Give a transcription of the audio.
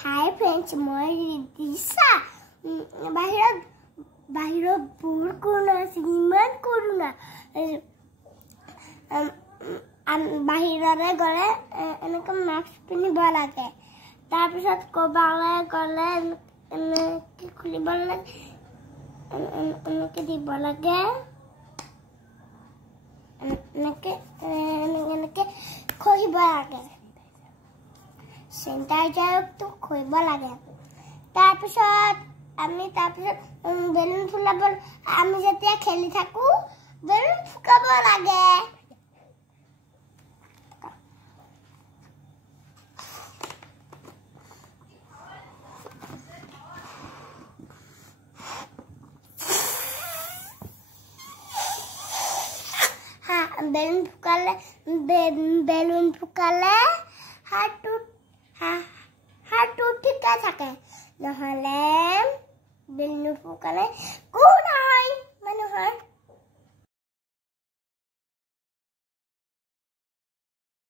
Hi friends, মই দিশা বাহিৰত বৰ কৰোনা ইমান কৰোনা বাহিৰৰে গলে এনেকৈ মাস্ক পিন্ধিব লাগে তাৰ পিছত কবালে গলে কি খুলিব লাগে এনেকৈ দিব লাগে এনেকৈ খহিব লাগে Sanitizer to kholiba lage tar pisot ami tar pisot balloon fulabol ami jetia kheli thaku balloon fukabo lage ha balloon fukale hatu tika থাকে নহলে বেলুন ফুকালে